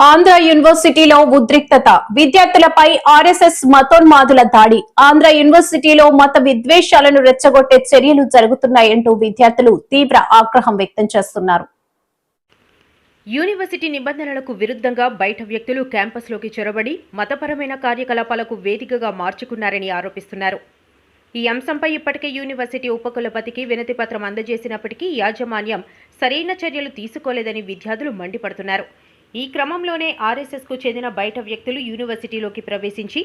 ఆంధ్ర యూనివర్సిటీలో ఉద్రిక్తత, విద్యార్థులపై ఆర్ఎస్ఎస్ మతోన్మాదుల దాడి. ఆంధ్ర యూనివర్సిటీలో మత విద్వేషాలను రెచ్చగొట్టే చర్యలు జరుగుతున్నాయంటూ విద్యార్థులు తీవ్ర ఆగ్రహం వ్యక్తం చేస్తున్నారు. యూనివర్సిటీ నిబంధనలకు విరుద్ధంగా బయట వ్యక్తులు క్యాంపస్లోకి చొరబడి మతపరమైన కార్యకలాపాలకు వేదికగా మార్చుకున్నారని ఆరోపిస్తున్నారు. ఈ అంశంపై ఇప్పటికే యూనివర్సిటీ ఉపకులపతికి వినతిపత్రం అందజేసినప్పటికీ యాజమాన్యం సరైన చర్యలు తీసుకోలేదని విద్యార్థులు మండిపడుతున్నారు. ఈ క్రమంలోనే ఆర్ఎస్ఎస్కు చెందిన బయట వ్యక్తులు యూనివర్సిటీలోకి ప్రవేశించి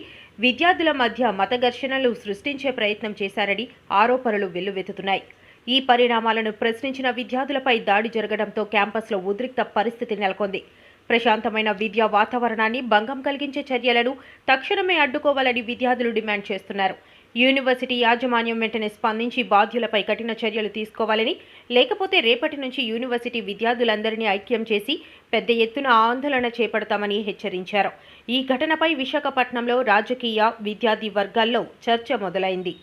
విద్యార్థుల మధ్య మత ఘర్షణలు సృష్టించే ప్రయత్నం చేశారని ఆరోపణలు వెల్లువెత్తుతున్నాయి. ఈ పరిణామాలను ప్రశ్నించిన విద్యార్థులపై దాడి జరగడంతో క్యాంపస్లో ఉద్రిక్త పరిస్థితి నెలకొంది. ప్రశాంతమైన విద్యా వాతావరణాన్ని భంగం కలిగించే చర్యలను తక్షణమే అడ్డుకోవాలని విద్యార్థులు డిమాండ్ చేస్తున్నారు. యూనివర్సిటీ యాజమాన్యం వెంటనే స్పందించి బాధ్యులపై కఠిన చర్యలు తీసుకోవాలని, లేకపోతే రేపటి నుంచి యూనివర్సిటీ విద్యార్థులందరినీ ఐక్యం చేసి పెద్ద ఎత్తున ఆందోళన చేపడతామని హెచ్చరించారు. ఈ ఘటనపై విశాఖపట్నంలో రాజకీయ, విద్యార్థి వర్గాల్లో చర్చ మొదలైంది.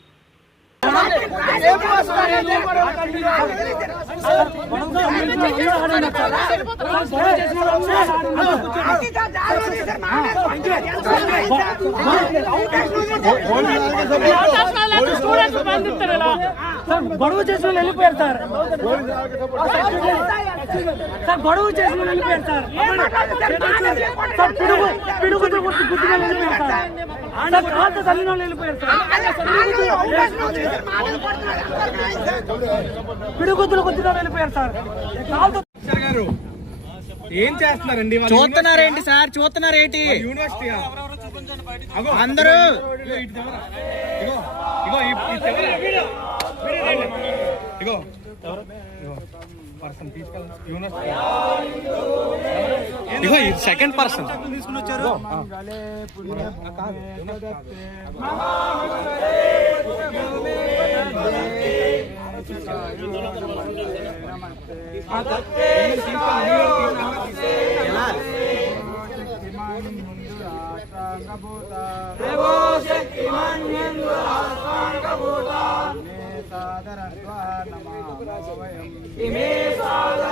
గొడవ చేసిన వెళ్ళిపోయారు సార్. గొడవ చేసిన వెళ్ళిపోయారు సార్. పిడుగుతులు కొట్టి గుర్తుగా వెళ్ళిపోయారు సార్. కాళ్ళతో తల్లిన వాళ్ళు వెళ్ళిపోయారు సార్. పిడుగుతులు కొద్దిగా వెళ్ళిపోయారు సార్. ఏం చేస్తున్నారండి? చూస్తున్నారేంటి సార్? చూస్తున్నారేంటి? యూనివర్సిటీ అందరూ ఇగో పర్సన్ తీసుకెళ్ళి యూనివర్సిటీ ఇగో సెకండ్ పర్సన్ తీసుకుని వచ్చారు.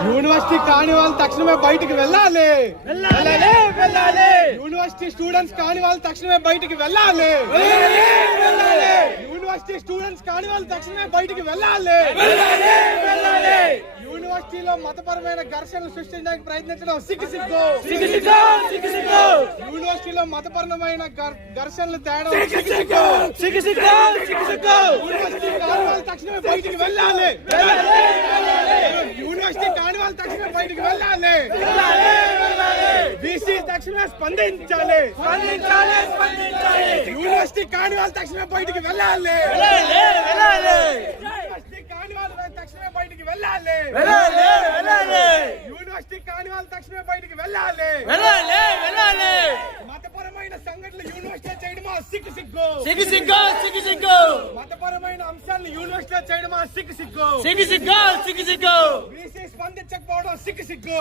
యూనివర్సిటీ కాని వాళ్ళు తక్షణమే బయటికి వెళ్ళాలి. యూనివర్సిటీ స్టూడెంట్స్ కాని వాళ్ళు తక్షణమే బయటికి వెళ్ళాలి. యూనివర్సిటీ స్టూడెంట్స్ కాని వాళ్ళు తక్షణమే బయటికి వెళ్ళాలి. యూనివర్సిటీలో మతపరమైన ఘర్షణలు సృష్టించడానికి ప్రయత్నించడం సిగ్గు. యూనివర్సిటీలో మతపరమైన ఘర్షణలు తేడం యూనివర్సిటీ కాని వాళ్ళు తక్షణమే బయటికి వెళ్ళాలి. యూనివర్సిటీ కాని వాళ్ళు తక్షణమే బయటికి వెళ్ళాలి. బీసీ తక్షణమే స్పందించాలి. యూనివర్సిటీ కాని వాళ్ళు తక్షణమే బయటికి వెళ్ళాలి. యూనివర్సిటీ కాని వాళ్ళు తక్షణమే బయటికి వెళ్ళాలి. యూనివర్సిటీ కాని వాళ్ళు తక్షణమే బయటికి వెళ్ళాలి. మతపరమైన సంఘటనలు యూనివర్సిటీ చేయడమా సిగ్గు. మతపరమైన అంశాలను యూనివర్సిటీ చేయడమా సిగ్గు. బీసీ స్పందించకపోవడం సిగ్గు.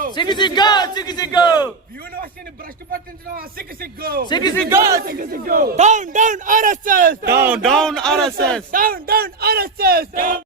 యూనివర్సిటీని భ్రష్టు పట్టించడం సిగ్గు. Down RSS.